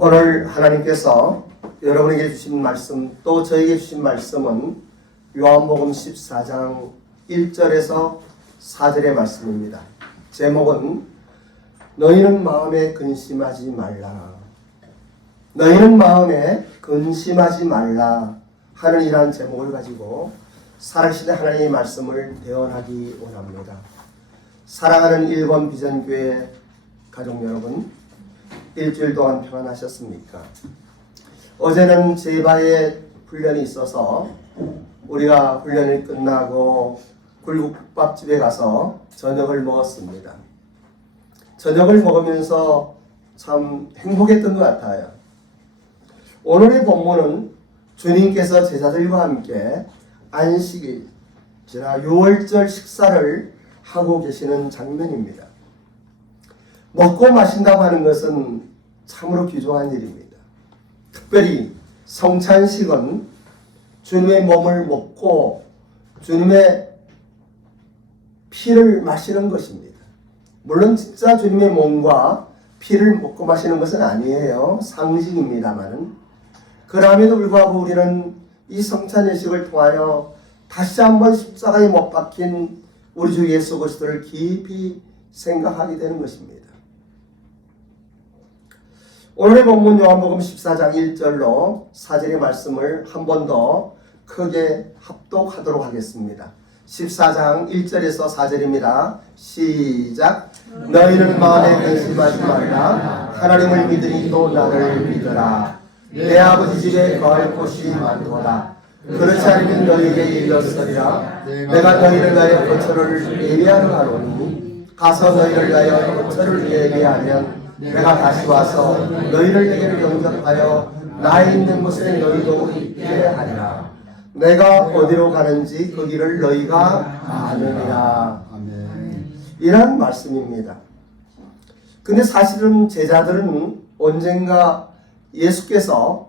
오늘 하나님께서 여러분에게 주신 말씀, 또 저에게 주신 말씀은 요한복음 14장 1절에서 4절의 말씀입니다. 제목은 너희는 마음에 근심하지 말라. 너희는 마음에 근심하지 말라 하는 이러한 제목을 가지고 살아계신 하나님의 말씀을 대언하기 원합니다. 사랑하는 일본 비전교회 가족 여러분, 일주일 동안 평안하셨습니까? 어제는 제바의 훈련이 있어서 우리가 훈련이 끝나고 굴국밥집에 가서 저녁을 먹었습니다. 저녁을 먹으면서 참 행복했던 것 같아요. 오늘의 본문은 주님께서 제자들과 함께 안식일, 지나 6월절 식사를 하고 계시는 장면입니다. 먹고 마신다고 하는 것은 참으로 귀중한 일입니다. 특별히 성찬식은 주님의 몸을 먹고 주님의 피를 마시는 것입니다. 물론 진짜 주님의 몸과 피를 먹고 마시는 것은 아니에요. 상식입니다만은. 그럼에도 불구하고 우리는 이 성찬의식을 통하여 다시 한번 십자가에 못 박힌 우리 주 예수 그리스도를 깊이 생각하게 되는 것입니다. 오늘의 본문 요한복음 14장 1절로 4절의 말씀을 한 번 더 크게 합독하도록 하겠습니다. 14장 1절에서 4절입니다. 시작. 너희는 마음에 근심하지 말라. 하나님을 믿으니 또 나를 믿어라. 내 아버지 집에 거할 곳이 많도다. 그렇지 않으면 너희에게 이르렀으리라. 내가 너희를 위하여 거처를 예비하러 가노니 가서 너희를 위하여 거처를 예비하면 내가 다시 와서 너희를 내게로 영접하여 나에 있는 곳에 너희도 있게 하리라. 내가 어디로 가는지 그 길을 너희가 아느니라. 이런 말씀입니다. 근데 사실은 제자들은 언젠가 예수께서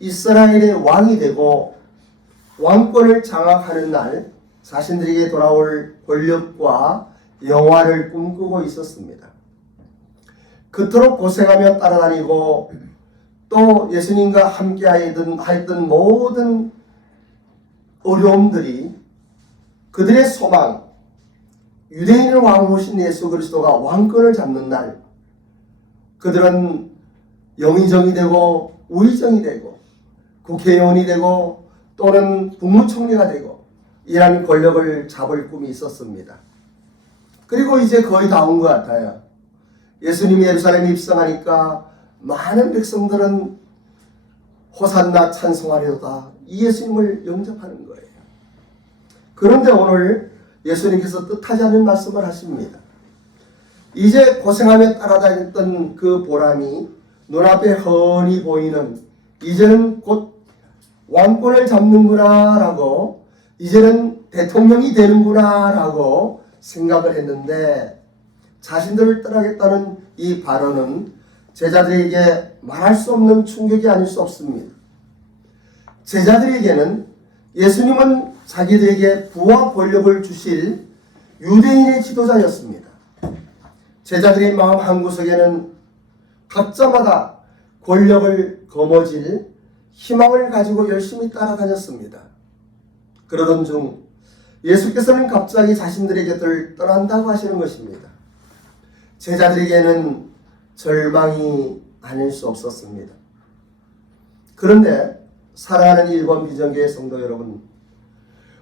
이스라엘의 왕이 되고 왕권을 장악하는 날 자신들에게 돌아올 권력과 영화를 꿈꾸고 있었습니다. 그토록 고생하며 따라다니고 또 예수님과 함께 하였던 모든 어려움들이 그들의 소망, 유대인의 왕이신 예수 그리스도가 왕권을 잡는 날 그들은 영의정이 되고 우의정이 되고 국회의원이 되고 또는 국무총리가 되고 이러한 권력을 잡을 꿈이 있었습니다. 그리고 이제 거의 다 온 것 같아요. 예수님이 예루살렘에 입성하니까 많은 백성들은 호산나 찬송하려다 이 예수님을 영접하는 거예요. 그런데 오늘 예수님께서 뜻하지 않는 말씀을 하십니다. 이제 고생하며 따라다녔던 그 보람이 눈앞에 훤히 보이는 이제는 곧 왕권을 잡는구나 라고 이제는 대통령이 되는구나 라고 생각을 했는데 자신들을 떠나겠다는 이 발언은 제자들에게 말할 수 없는 충격이 아닐 수 없습니다. 제자들에게는 예수님은 자기들에게 부와 권력을 주실 유대인의 지도자였습니다. 제자들의 마음 한구석에는 각자마다 권력을 거머쥘 희망을 가지고 열심히 따라다녔습니다. 그러던 중 예수께서는 갑자기 자신들의 곁을 떠난다고 하시는 것입니다. 제자들에게는 절망이 아닐 수 없었습니다. 그런데 사랑하는 일본 비전교회 성도 여러분,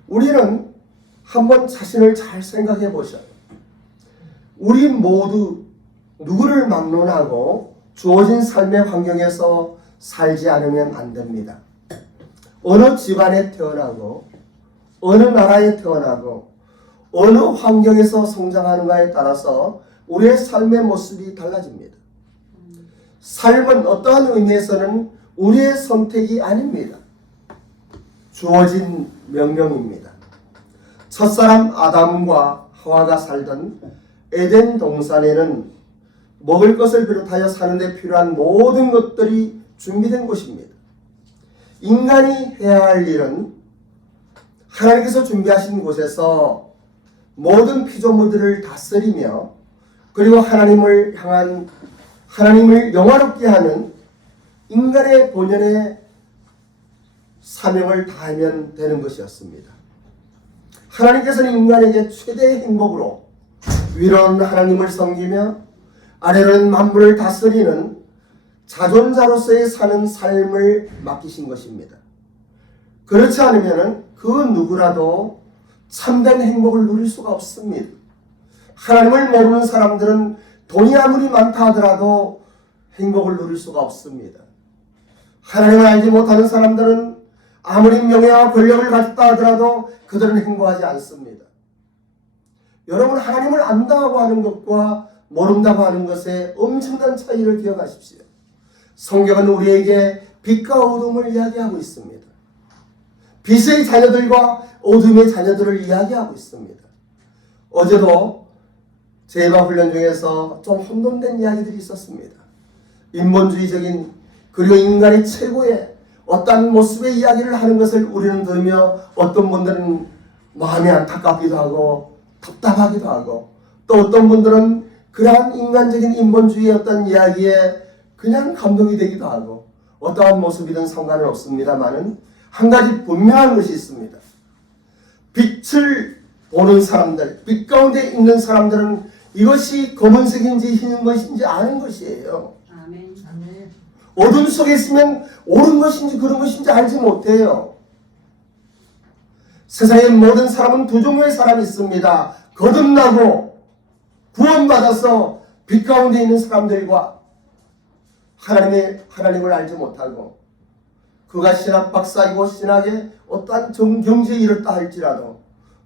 우리는 한번 자신을 잘 생각해 보셔요. 우리 모두 누구를 막론하고 주어진 삶의 환경에서 살지 않으면 안 됩니다. 어느 집안에 태어나고 어느 나라에 태어나고 어느 환경에서 성장하는가에 따라서 우리의 삶의 모습이 달라집니다. 삶은 어떠한 의미에서는 우리의 선택이 아닙니다. 주어진 명령입니다. 첫사람 아담과 하와가 살던 에덴 동산에는 먹을 것을 비롯하여 사는 데 필요한 모든 것들이 준비된 곳입니다. 인간이 해야 할 일은 하나님께서 준비하신 곳에서 모든 피조물들을 다스리며 그리고 하나님을 영화롭게 하는 인간의 본연의 사명을 다하면 되는 것이었습니다. 하나님께서는 인간에게 최대의 행복으로 위로는 하나님을 섬기며 아래로는 만물을 다스리는 자존자로서의 사는 삶을 맡기신 것입니다. 그렇지 않으면 그 누구라도 참된 행복을 누릴 수가 없습니다. 하나님을 모르는 사람들은 돈이 아무리 많다 하더라도 행복을 누릴 수가 없습니다. 하나님을 알지 못하는 사람들은 아무리 명예와 권력을 갖다 하더라도 그들은 행복하지 않습니다. 여러분, 하나님을 안다고 하는 것과 모른다고 하는 것에 엄청난 차이를 기억하십시오. 성경은 우리에게 빛과 어둠을 이야기하고 있습니다. 빛의 자녀들과 어둠의 자녀들을 이야기하고 있습니다. 어제도 제가 훈련 중에서 좀 혼돈된 이야기들이 있었습니다. 인본주의적인 그리고 인간이 최고의 어떤 모습의 이야기를 하는 것을 우리는 들으며 어떤 분들은 마음이 안타깝기도 하고 답답하기도 하고 또 어떤 분들은 그러한 인간적인 인본주의의 어떤 이야기에 그냥 감동이 되기도 하고 어떠한 모습이든 상관은 없습니다만은 한 가지 분명한 것이 있습니다. 빛을 보는 사람들, 빛 가운데 있는 사람들은 이것이 검은색인지 흰 것인지 아는 것이에요. 아멘. 아멘. 어둠 속에 있으면 옳은 것인지 그런 것인지 알지 못해요. 세상의 모든 사람은 두 종류의 사람이 있습니다. 거듭나고 구원받아서 빛 가운데 있는 사람들과 하나님을 알지 못하고 그가 신학 박사이고 신학에 어떠한 경지에 이르렀다 할지라도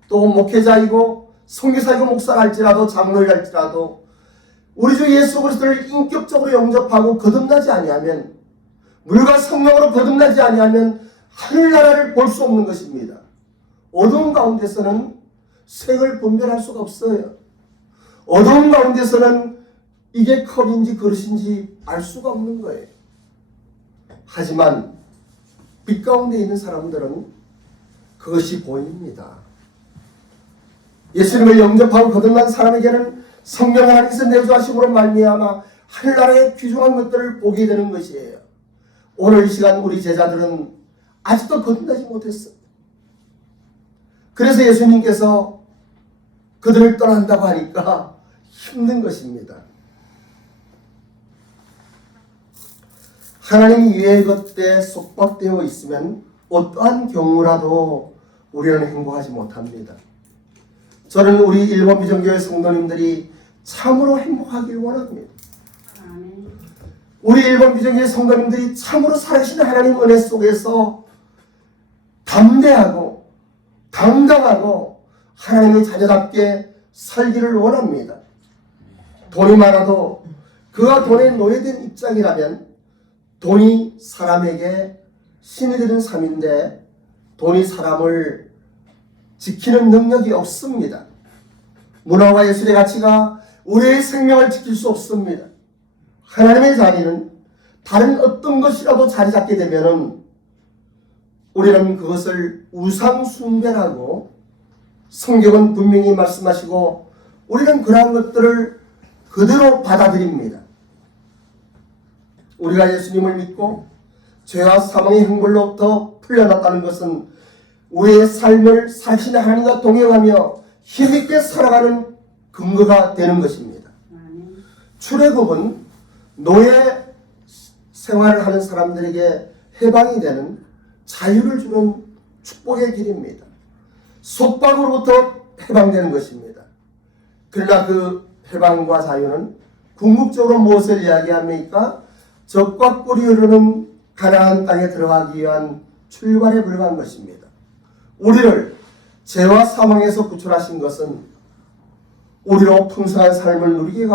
또 목회자이고 선교사이고 목사라 할지라도 장로라 할지라도 우리 주 예수 그리스도를 인격적으로 영접하고 거듭나지 아니하면 물과 성령으로 거듭나지 아니하면 하늘나라를 볼 수 없는 것입니다. 어두운 가운데서는 색을 분별할 수가 없어요. 어두운 가운데서는 이게 컵인지 그릇인지 알 수가 없는 거예요. 하지만 빛 가운데 있는 사람들은 그것이 보입니다. 예수님을 영접하고 거듭난 사람에게는 성령 하나님께서 내주하심으로 말미암아 하늘나라의 귀중한 것들을 보게 되는 것이에요. 오늘 이 시간 우리 제자들은 아직도 거듭나지 못했어요. 그래서 예수님께서 그들을 떠난다고 하니까 힘든 것입니다. 하나님 이외의 것에 속박되어 있으면 어떠한 경우라도 우리는 행복하지 못합니다. 저는 우리 일본 비전교회 성도님들이 참으로 행복하길 원합니다. 아멘. 우리 일본 비전교회 성도님들이 참으로 살아계신 하나님 은혜 속에서 담대하고 당당하고 하나님의 자녀답게 살기를 원합니다. 돈이 많아도 그가 돈에 노예된 입장이라면 돈이 사람에게 신이 되는 삶인데 돈이 사람을 지키는 능력이 없습니다. 문화와 예술의 가치가 우리의 생명을 지킬 수 없습니다. 하나님의 자리는 다른 어떤 것이라도 자리 잡게 되면은 우리는 그것을 우상 숭배라고 성경은 분명히 말씀하시고 우리는 그러한 것들을 그대로 받아들입니다. 우리가 예수님을 믿고 죄와 사망의 형벌로부터 풀려났다는 것은 우리의 삶을 살신 하나님과 동행하며 힘있게 살아가는 근거가 되는 것입니다. 출애굽은 노예 생활을 하는 사람들에게 해방이 되는 자유를 주는 축복의 길입니다. 속박으로부터 해방되는 것입니다. 그러나 그 해방과 자유는 궁극적으로 무엇을 이야기합니까? 적과 꿀이 흐르는 가나안 땅에 들어가기 위한 출발에 불과한 것입니다. 우리를 죄와 사망에서 구출하신 것은 우리로 풍성한 삶을 누리게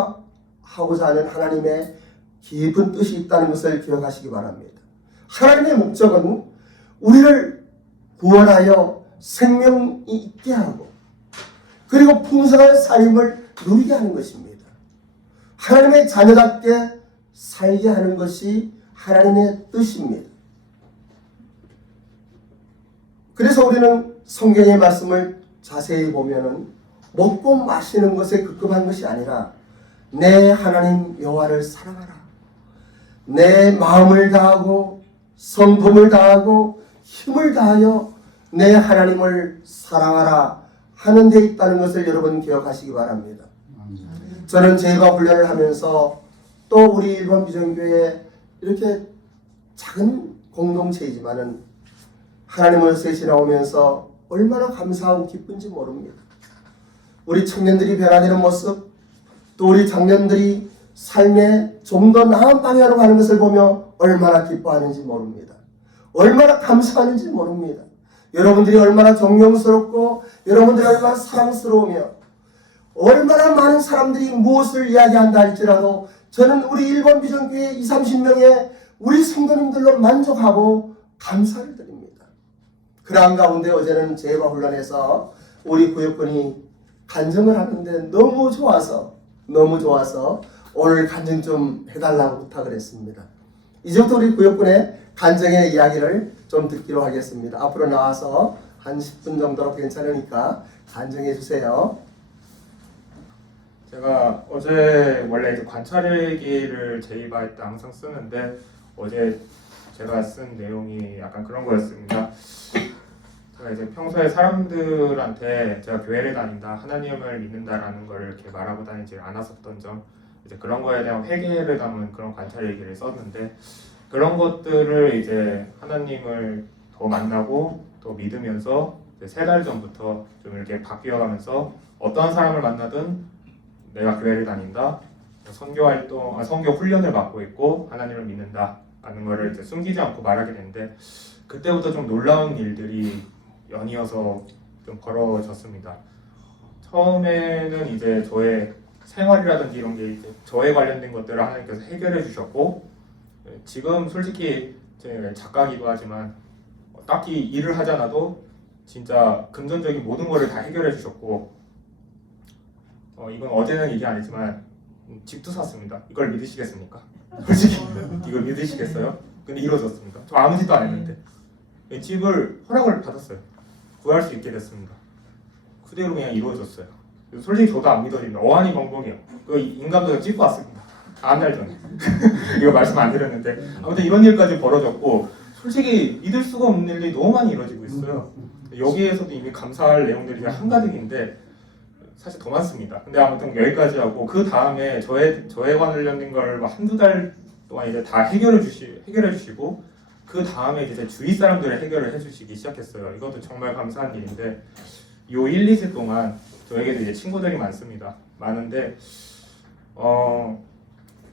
하고자 하는 하나님의 깊은 뜻이 있다는 것을 기억하시기 바랍니다. 하나님의 목적은 우리를 구원하여 생명이 있게 하고 그리고 풍성한 삶을 누리게 하는 것입니다. 하나님의 자녀답게 살게 하는 것이 하나님의 뜻입니다. 그래서 우리는 성경의 말씀을 자세히 보면은 먹고 마시는 것에 급급한 것이 아니라 내 하나님 여호와를 사랑하라. 내 마음을 다하고 성품을 다하고 힘을 다하여 내 하나님을 사랑하라 하는 데 있다는 것을 여러분 기억하시기 바랍니다. 저는 제가 훈련을 하면서 또 우리 일본 비전교회 이렇게 작은 공동체이지만은 하나님을 셋이 나오면서 얼마나 감사하고 기쁜지 모릅니다. 우리 청년들이 변화되는 모습, 또 우리 장년들이 삶에 좀 더 나은 방향으로 가는 것을 보며 얼마나 기뻐하는지 모릅니다. 얼마나 감사하는지 모릅니다. 여러분들이 얼마나 존경스럽고 여러분들이 얼마나 사랑스러우며 얼마나 많은 사람들이 무엇을 이야기한다 할지라도 저는 우리 일본 비전교회 20-30명의 우리 성도님들로 만족하고 감사를 드립니다. 그러한 가운데 어제는 제가 훈련해서 우리 구역군이 간증을 하는데 너무 좋아서 오늘 간증 좀 해달라고 부탁을 했습니다. 이제부터 우리 구역군의 간증의 이야기를 좀 듣기로 하겠습니다. 앞으로 나와서 한 10분 정도로 괜찮으니까 간증해 주세요. 제가 어제 원래 이제 관찰일기를 제2바 때 항상 쓰는데 어제 제가 쓴 내용이 약간 그런 거였습니다. 제가 이제 평소에 사람들한테 제가 교회를 다닌다, 하나님을 믿는다라는 걸 이렇게 말하고 다니지 않았었던 점, 이제 그런 거에 대한 회개를 담은 그런 관찰일기를 썼는데 그런 것들을 이제 하나님을 더 만나고 더 믿으면서 3달 전부터 좀 이렇게 바뀌어가면서 어떠한 사람을 만나든 내가 교회를 다닌다, 선교 훈련을 받고 있고 하나님을 믿는다라는 거를 이제 숨기지 않고 말하게 되는데 그때부터 좀 놀라운 일들이 연이어서 좀 벌어졌습니다. 처음에는 이제 저의 생활이라든지 이런 게 이제 저에 관련된 것들을 하나님께서 해결해 주셨고 지금 솔직히 제 작가기도 하지만 딱히 일을 하지 않아도 진짜 금전적인 모든 거를 다 해결해 주셨고 이건 어제는 얘기 안 했지만 집도 샀습니다. 이걸 믿으시겠습니까? 솔직히 이걸 믿으시겠어요? 근데 이루어졌습니다. 저 아무 짓도 안 했는데 집을 허락을 받았어요. 구할 수 있게 됐습니다. 그대로 그냥 이루어졌어요. 솔직히 저도 안 믿어집니다. 어안이 벙벙해요. 그 인감도가 찍고 왔습니다. 다음 날 전에 이거 말씀 안 드렸는데 아무튼 이런 일까지 벌어졌고 솔직히 믿을 수가 없는 일이 너무 많이 이루어지고 있어요. 여기에서도 이미 감사할 내용들이 한가득인데 사실 더 많습니다. 근데 아무튼 여기까지 하고 그 다음에 저에 관련된 걸 한두 달 동안 이제 다 해결해 주시고 그 다음에 이제 주위 사람들을 해결을 해주시기 시작했어요. 이것도 정말 감사한 일인데 요 1, 2주 동안 저에게도 이제 친구들이 많은데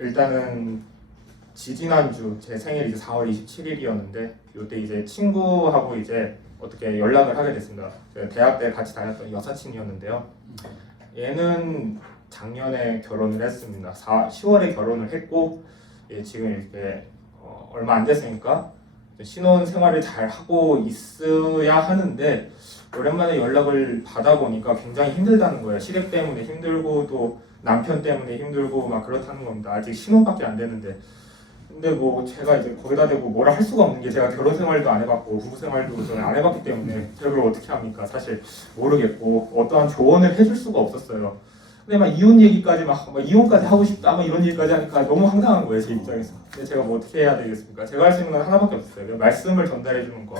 일단은 지지난주 제 생일이 이제 4월 27일이었는데 요때 이제 친구하고 이제 어떻게 연락을 하게 됐습니다. 제가 대학 때 같이 다녔던 여사친이었는데요. 얘는 작년에 결혼을 했습니다. 10월에 결혼을 했고 지금 이렇게 얼마 안 됐으니까 신혼 생활을 잘 하고 있어야 하는데 오랜만에 연락을 받아보니까 굉장히 힘들다는 거예요. 시댁 때문에 힘들고 또 남편 때문에 힘들고 막 그렇다는 겁니다. 아직 신혼밖에 안 됐는데 근데 뭐 제가 이제 거기다 대고 뭐라 할 수가 없는 게 제가 결혼 생활도 안 해봤고 부부 생활도 저는 안 해봤기 때문에 제가 그걸 어떻게 합니까? 사실 모르겠고 어떠한 조언을 해줄 수가 없었어요. 근데 막 이혼 얘기까지 막 이혼까지 하고 싶다 막 이런 얘기까지 하니까 너무 황당한 거예요, 제 입장에서. 근데 제가 뭐 어떻게 해야 되겠습니까? 제가 할 수 있는 건 하나밖에 없어요. 말씀을 전달해 주는 거.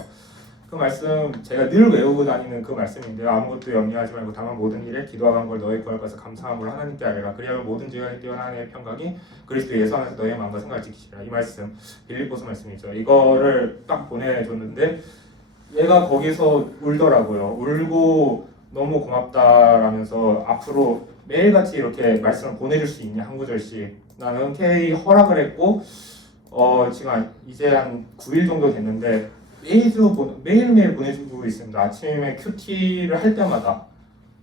그 말씀 제가 늘 외우고 다니는 그 말씀인데요. 아무것도 염려하지 말고 다만 모든 일에 기도하는 걸 너희 구할 것을 감사함으로 하나님께 아뢰라. 그리하면 모든 죄가 뛰어난 하나님의 평강이 그리스도 예수 안에서 너희의 마음과 생각을 지키시라. 이 말씀 빌립보서 말씀이죠. 이거를 딱 보내줬는데 얘가 거기서 울더라고요. 울고 너무 고맙다라면서 앞으로 매일같이 이렇게 말씀을 보내줄 수 있냐 한 구절씩. 나는 흔쾌히 허락을 했고 지금 이제 한 9일 정도 됐는데 매일매일 보내주고 있습니다. 아침에 큐티를 할 때마다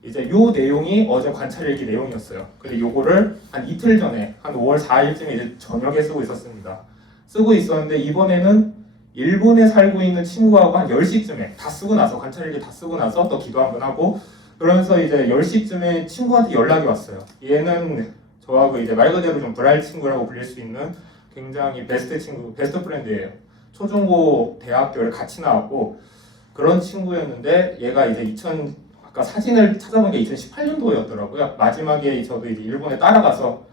이제 요 내용이 어제 관찰일기 내용이었어요. 근데 요거를 한 이틀 전에 한 5월 4일쯤에 이제 저녁에 쓰고 있었습니다. 쓰고 있었는데 이번에는 일본에 살고 있는 친구하고 한 10시쯤에 다 쓰고 나서 관찰일기 다 쓰고 나서 또 기도 한번 하고 그러면서 이제 10시쯤에 친구한테 연락이 왔어요. 얘는 저하고 이제 말 그대로 좀 불알 친구라고 불릴 수 있는 굉장히 베스트 친구, 베스트 프렌드예요. 초중고 대학교를 같이 나왔고 그런 친구였는데 얘가 이제 아까 사진을 찾아본 게 2018년도였더라고요. 마지막에 저도 이제 일본에 따라가서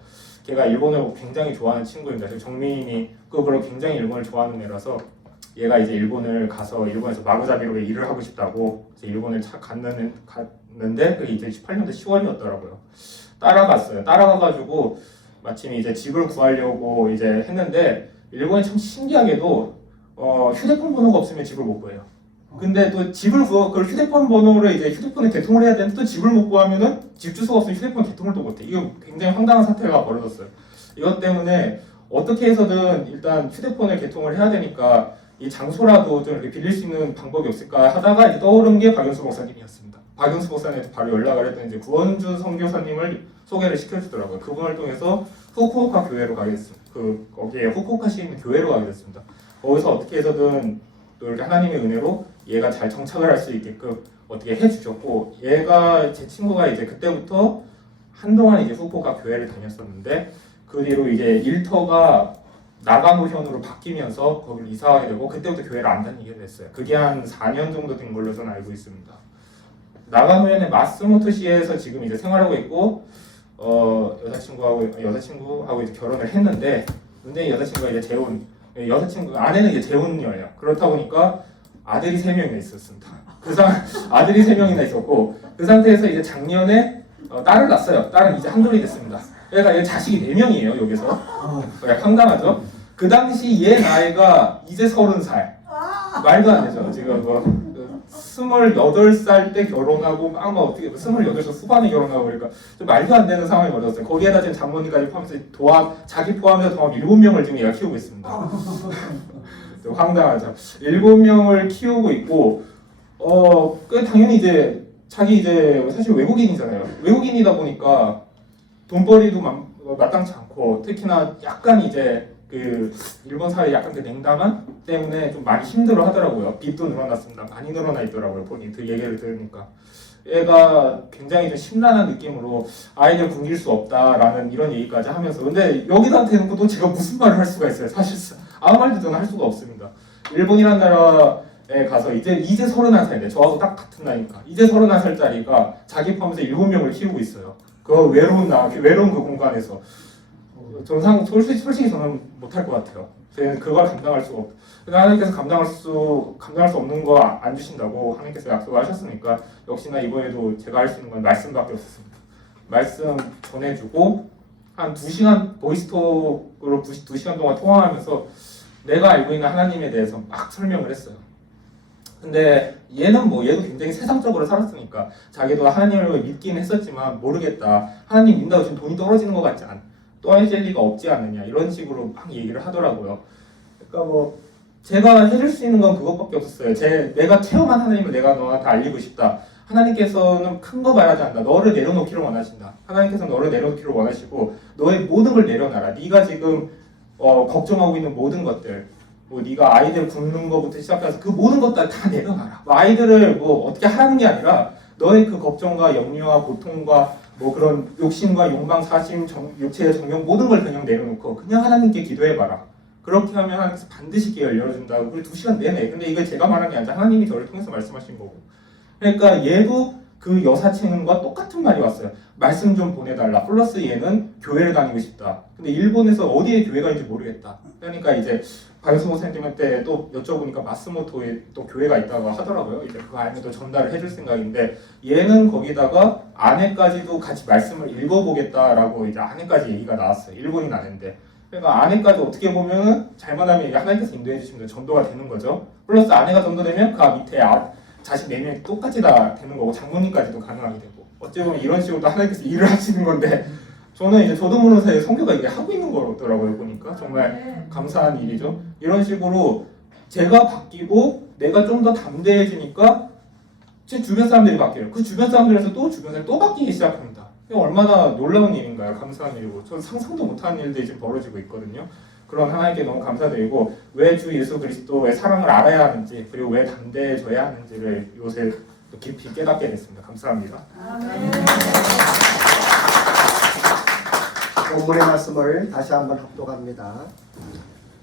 걔가 일본을 굉장히 좋아하는 친구입니다. 그래서 정민이 그걸 굉장히 일본을 좋아하는 애라서 얘가 이제 일본을 가서 일본에서 마구잡이로 일을 하고 싶다고 이제 일본을 갔는데 그게 2018년도 10월이었더라고요. 따라갔어요. 따라가가지고 마침 이제 집을 구하려고 이제 했는데 일본이 참 신기하게도 휴대폰 번호가 없으면 집을 못 구해요. 근데 또 집을 그걸 휴대폰 번호를 이제 휴대폰에 개통을 해야 되는데 또 집을 못 구하면은 집 주소가 없으면 휴대폰 개통을 또 못해. 이거 굉장히 황당한 사태가 벌어졌어요. 이것 때문에 어떻게 해서든 일단 휴대폰을 개통을 해야 되니까 이 장소라도 좀 이렇게 빌릴 수 있는 방법이 없을까 하다가 이제 떠오른 게 박윤수 목사님이었습니다. 박윤수 목사님한테 바로 연락을 했더니 이제 구원주 선교사님을 소개를 시켜주더라고요. 그분을 통해서 후쿠오카 교회로 가게 됐습니다. 거기에 후쿠오카시에 있는 교회로 가게 됐습니다. 거기서 어떻게 해서든 또 이렇게 하나님의 은혜로 얘가 잘 정착을 할 수 있게끔 어떻게 해주셨고, 제 친구가 이제 그때부터 한동안 이제 후쿠오카 교회를 다녔었는데 그 뒤로 이제 일터가 나가노현으로 바뀌면서 거기를 이사하게 되고 그때부터 교회를 안 다니게 됐어요. 그게 한 4년 정도 된 걸로 저는 알고 있습니다. 나가노현의 마스모토시에서 지금 이제 생활하고 있고 여자친구하고 이제 결혼을 했는데 근데 여자친구가 이제 아내는 이제 재혼녀예요. 그렇다 보니까 아들이 3명이나 있었습니다. 아들이 3명이나 있었고 그 상태에서 이제 작년에 딸을 낳았어요. 딸은 이제 한돌이 됐습니다. 그러니까 얘 자식이 4명이에요 여기서. 황당하죠? 그 당시 얘 나이가 이제 30살. 말도 안 되죠. 지금 28살 때 결혼하고 아마 어떻게 28살 후반에 결혼하고 그러니까 좀 말도 안 되는 상황이 벌어졌어요. 거기에다 지금 장모님까지 포함해서 자기 포함해서 7명을 지금 얘가 키우고 있습니다. 황당하죠. 7명을 키우고 있고 당연히 이제 자기 이제 사실 외국인이잖아요. 외국인이다 보니까 돈벌이도 마땅치 않고 특히나 약간 이제 그 일본 사회 약간 그 냉담함 때문에 좀 많이 힘들어 하더라고요. 빚도 늘어났습니다. 많이 늘어나 있더라고요. 본인 그 얘기를 들으니까 얘가 굉장히 좀 심란한 느낌으로 아이를 굶길 수 없다라는 이런 얘기까지 하면서 근데 여기다 대놓고 또 제가 무슨 말을 할 수가 있어요. 사실상 아무 말도 저는 할 수가 없습니다. 일본이라는 나라에 가서 이제 31살인데 저하고 딱 같은 나이니까 이제 31살짜리가 자기 포함해서 7명을 키우고 있어요. 그 외로운 그 공간에서 저는 솔직히 저는 못할 것 같아요. 저는 그걸 감당할 수가 없고 하나님께서 감당할 수 없는 거 안 주신다고 하나님께서 약속하셨으니까 역시나 이번에도 제가 할 수 있는 건 말씀밖에 없었습니다. 말씀 전해주고 한 2시간 보이스톡으로 2시간 동안 통화하면서 내가 알고 있는 하나님에 대해서 막 설명을 했어요. 근데 얘도 굉장히 세상적으로 살았으니까 자기도 하나님을 믿긴 했었지만 모르겠다. 하나님 믿는다고 지금 돈이 떨어지는 것 같지 않아. 떨어질 리가 없지 않느냐 이런 식으로 막 얘기를 하더라고요. 그러니까 제가 해줄 수 있는 건 그것밖에 없었어요. 내가 체험한 하나님을 내가 너한테 알리고 싶다. 하나님께서는 큰 거 말하지 않는다. 너를 내려놓기를 원하신다. 하나님께서는 너를 내려놓기를 원하시고 너의 모든 걸 내려놔라. 네가 지금 걱정하고 있는 모든 것들 네가 아이들 굶는 거부터 시작해서 그 모든 것들 다 내려놔라. 아이들을 어떻게 하는 게 아니라 너의 그 걱정과 염려와 고통과 그런 욕심과 욕망, 사심, 육체의 정욕 모든 걸 그냥 내려놓고 그냥 하나님께 기도해봐라. 그렇게 하면 하나님께서 반드시 길 열어준다고. 그리고 2시간 내내. 근데 이거 제가 말한 게 아니라 하나님이 저를 통해서 말씀하신 거고. 그러니까 얘도 그 여사친과 똑같은 말이 왔어요. 말씀 좀 보내달라. 플러스 얘는 교회를 다니고 싶다. 근데 일본에서 어디에 교회가 있는지 모르겠다. 그러니까 이제 박윤수 목사님한테 또 여쭤보니까 마스모토에 또 교회가 있다고 하더라고요. 이제 그거 알면 또 전달을 해줄 생각인데 얘는 거기다가 아내까지도 같이 말씀을 읽어보겠다라고 이제 아내까지 얘기가 나왔어요. 일본인 아내인데. 그러니까 아내까지 어떻게 보면은 잘못하면 하나님께서 인도해 주시면 전도가 되는 거죠. 플러스 아내가 전도되면 그 밑에 자식 4명이 똑같이 다 되는 거고 장모님까지도 가능하게 되고 어찌 보면 이런 식으로 하나님께서 일을 하시는 건데 저는 이제 저도 모르는 사이에 성교가 이게 하고 있는 거더라고요. 보니까 정말 감사한 일이죠. 이런 식으로 제가 바뀌고 내가 좀 더 담대해지니까 제 주변 사람들이 바뀌어요. 그 주변 사람들에서 또 주변 사람들이 또 바뀌기 시작합니다. 얼마나 놀라운 일인가요? 감사한 일이고 저는 상상도 못한 일들이 지금 벌어지고 있거든요. 그런 하나님께 너무 감사드리고 왜 주 예수 그리스도의 사랑을 알아야 하는지 그리고 왜 담대해져야 하는지를 요새 또 깊이 깨닫게 됐습니다. 감사합니다. 본문의 말씀을 다시 한번 합독합니다.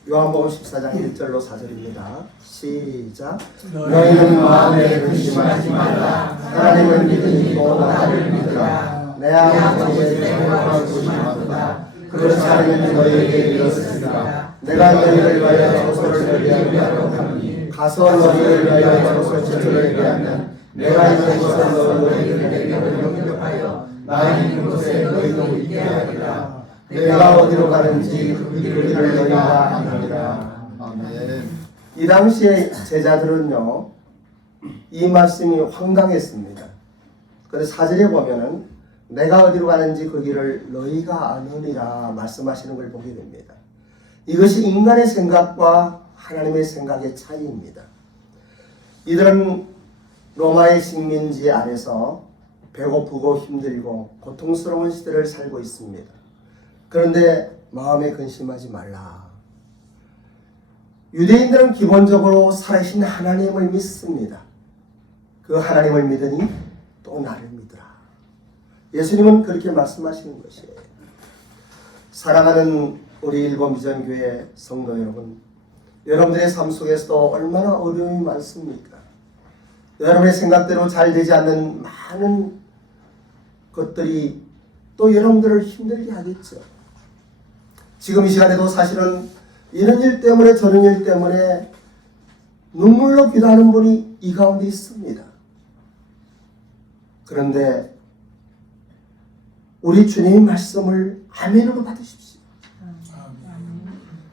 요한복음 14장 1절로 4절입니다. 시작. 너희는 마음에 의심하지 말라. 하나님을 믿으니 또 나를 믿으라. 내 아버지의 죄를 의심하도다. 그렇지 않으면 너희에게 이르렀으리라. 내가 너희를 위하여 조서를 예비하려 하노니 가서 너희를 너희를 위하여 조서를 예비하면 내가 있는 곳에서 너희를 내게 영접하여 나 있는 곳에 너희도 있게 하리라. 내가 어디로 가는지 그 길을 너희가 아느니라. 아멘. 이 당시에 제자들은요, 이 말씀이 황당했습니다. 그런데 4절에 보면은 내가 어디로 가는지 그 길을 너희가 아느니라 말씀하시는 걸 보게 됩니다. 이것이 인간의 생각과 하나님의 생각의 차이입니다. 이들은 로마의 식민지 아래서 배고프고 힘들고 고통스러운 시대를 살고 있습니다. 그런데 마음에 근심하지 말라. 유대인들은 기본적으로 살아계신 하나님을 믿습니다. 그 하나님을 믿으니 또 나를 믿으라. 예수님은 그렇게 말씀하시는 것이에요. 사랑하는 우리 일본비전교회 성도 여러분, 여러분들의 삶 속에서도 얼마나 어려움이 많습니까? 여러분의 생각대로 잘 되지 않는 많은 것들이 또 여러분들을 힘들게 하겠죠. 지금 이 시간에도 사실은 이런 일 때문에 저런 일 때문에 눈물로 기도하는 분이 이 가운데 있습니다. 그런데 우리 주님의 말씀을 아멘으로 받으십시오.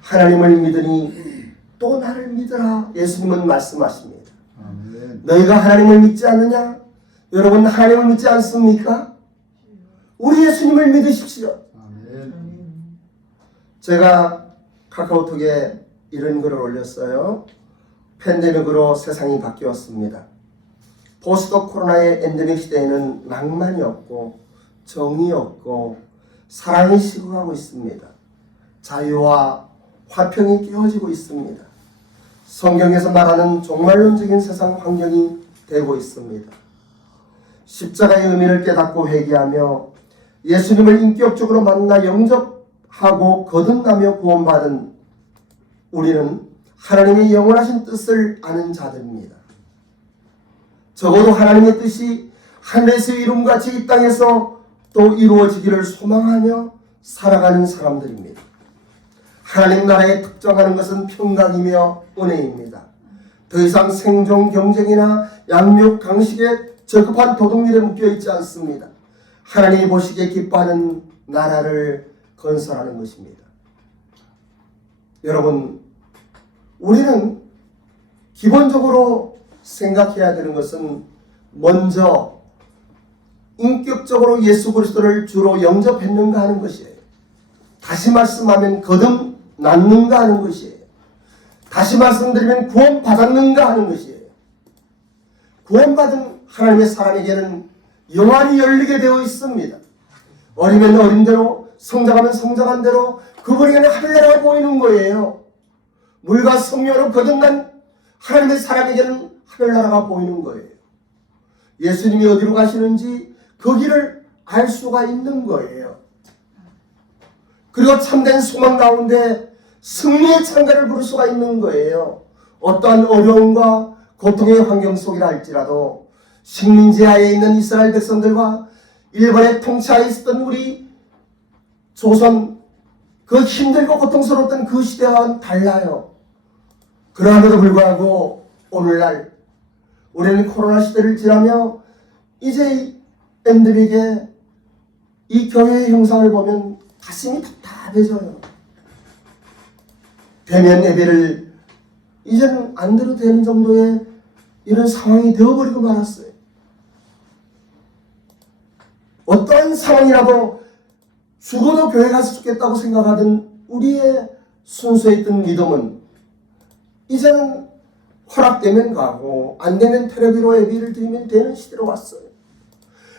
하나님을 믿으니 또 나를 믿으라. 예수님은 말씀하십니다. 아멘. 너희가 하나님을 믿지 않느냐? 여러분 하나님을 믿지 않습니까? 우리 예수님을 믿으십시오. 아멘. 제가 카카오톡에 이런 글을 올렸어요. 팬데믹으로 세상이 바뀌었습니다. 포스트 코로나의 엔데믹 시대에는 낭만이 없고 정이 없고 사랑이 식어가고 있습니다. 자유와 화평이 깨어지고 있습니다. 성경에서 말하는 종말론적인 세상 환경이 되고 있습니다. 십자가의 의미를 깨닫고 회개하며 예수님을 인격적으로 만나 영접하고 거듭나며 구원받은 우리는 하나님의 영원하신 뜻을 아는 자들입니다. 적어도 하나님의 뜻이 하늘에서 이룬같이 이 땅에서 또 이루어지기를 소망하며 살아가는 사람들입니다. 하나님 나라에 특정하는 것은 평강이며 은혜입니다. 더 이상 생존 경쟁이나 양육 강식에 저급한 도덕률에 묶여있지 않습니다. 하나님이 보시기에 기뻐하는 나라를 건설하는 것입니다. 여러분, 우리는 기본적으로 생각해야 되는 것은 먼저 인격적으로 예수 그리스도를 주로 영접했는가 하는 것이에요. 다시 말씀하면 거듭났는가 하는 것이에요. 다시 말씀드리면 구원받았는가 하는 것이에요. 구원받은 하나님의 사람에게는 영안이 열리게 되어 있습니다. 어리면 어린 대로, 성장하면 성장한 대로 그분에게는 하늘나라가 보이는 거예요. 물과 성령으로 거듭난 하나님의 사람에게는 하늘나라가 보이는 거예요. 예수님이 어디로 가시는지 그 길을 알 수가 있는 거예요. 그리고 참된 소망 가운데 승리의 찬가를 부를 수가 있는 거예요. 어떠한 어려움과 고통의 환경 속이라 할지라도 식민지하에 있는 이스라엘 백성들과 일본의 통치하에 있었던 우리 조선, 그 힘들고 고통스러웠던 그 시대와는 달라요. 그럼에도 불구하고 오늘날 우리는 코로나 시대를 지나며 이제 팬들에게 이 교회의 형상을 보면 가슴이 답답해져요. 대면 예배를 이제는 안 들어도 되는 정도의 이런 상황이 되어버리고 말았어요. 어떠한 상황이라도 죽어도 교회 가서 죽겠다고 생각하던 우리의 순수했던 믿음은 이제는 허락되면 가고 안 되면 테레비로 예배를 드리면 되는 시대로 왔어요.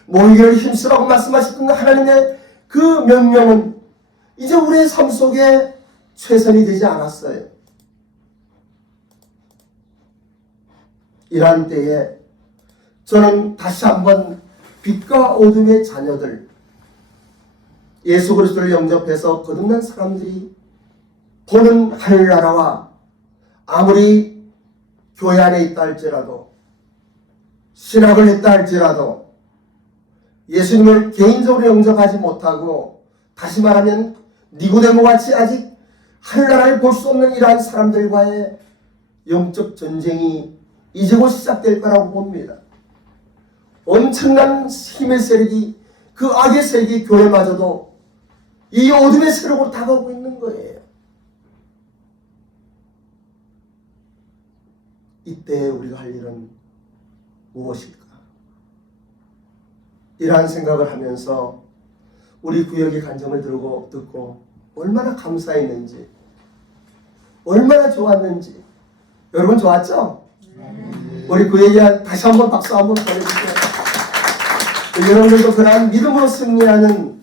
모이기를 힘쓰라고 말씀하셨던 하나님의 그 명령은 이제 우리의 삶 속에 최선이 되지 않았어요. 이러한 때에 저는 다시 한번 빛과 어둠의 자녀들, 예수 그리스도를 영접해서 거듭난 사람들이 보는 하늘나라와 아무리 교회 안에 있다 할지라도 신학을 했다 할지라도 예수님을 개인적으로 영접하지 못하고 다시 말하면 니고데모 같이 아직 하늘나라를 볼 수 없는 이러한 사람들과의 영적 전쟁이 이제 곧 시작될 거라고 봅니다. 엄청난 힘의 세력이, 그 악의 세력이 교회마저도 이 어둠의 세력으로 다가오고 있는 거예요. 이때 우리가 할 일은 무엇일까? 이러한 생각을 하면서 우리 구역의 간증을 듣고 얼마나 감사했는지, 얼마나 좋았는지. 여러분 좋았죠? 우리 구역에 다시 한번 박수 한번 보내주세요. 여러분들도 그러한 믿음으로 승리하는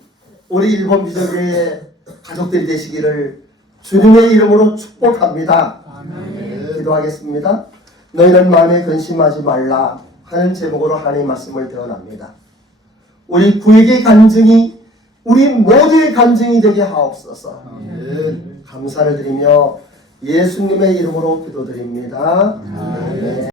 우리 일본 비전교회의 가족들이 되시기를 주님의 이름으로 축복합니다. 기도하겠습니다. 너희는 마음에 근심하지 말라 하는 제목으로 하나님의 말씀을 드러납니다. 우리 구역의 간증이 우리 모두의 간증이 되게 하옵소서. 감사를 드리며 예수님의 이름으로 기도드립니다. 아멘.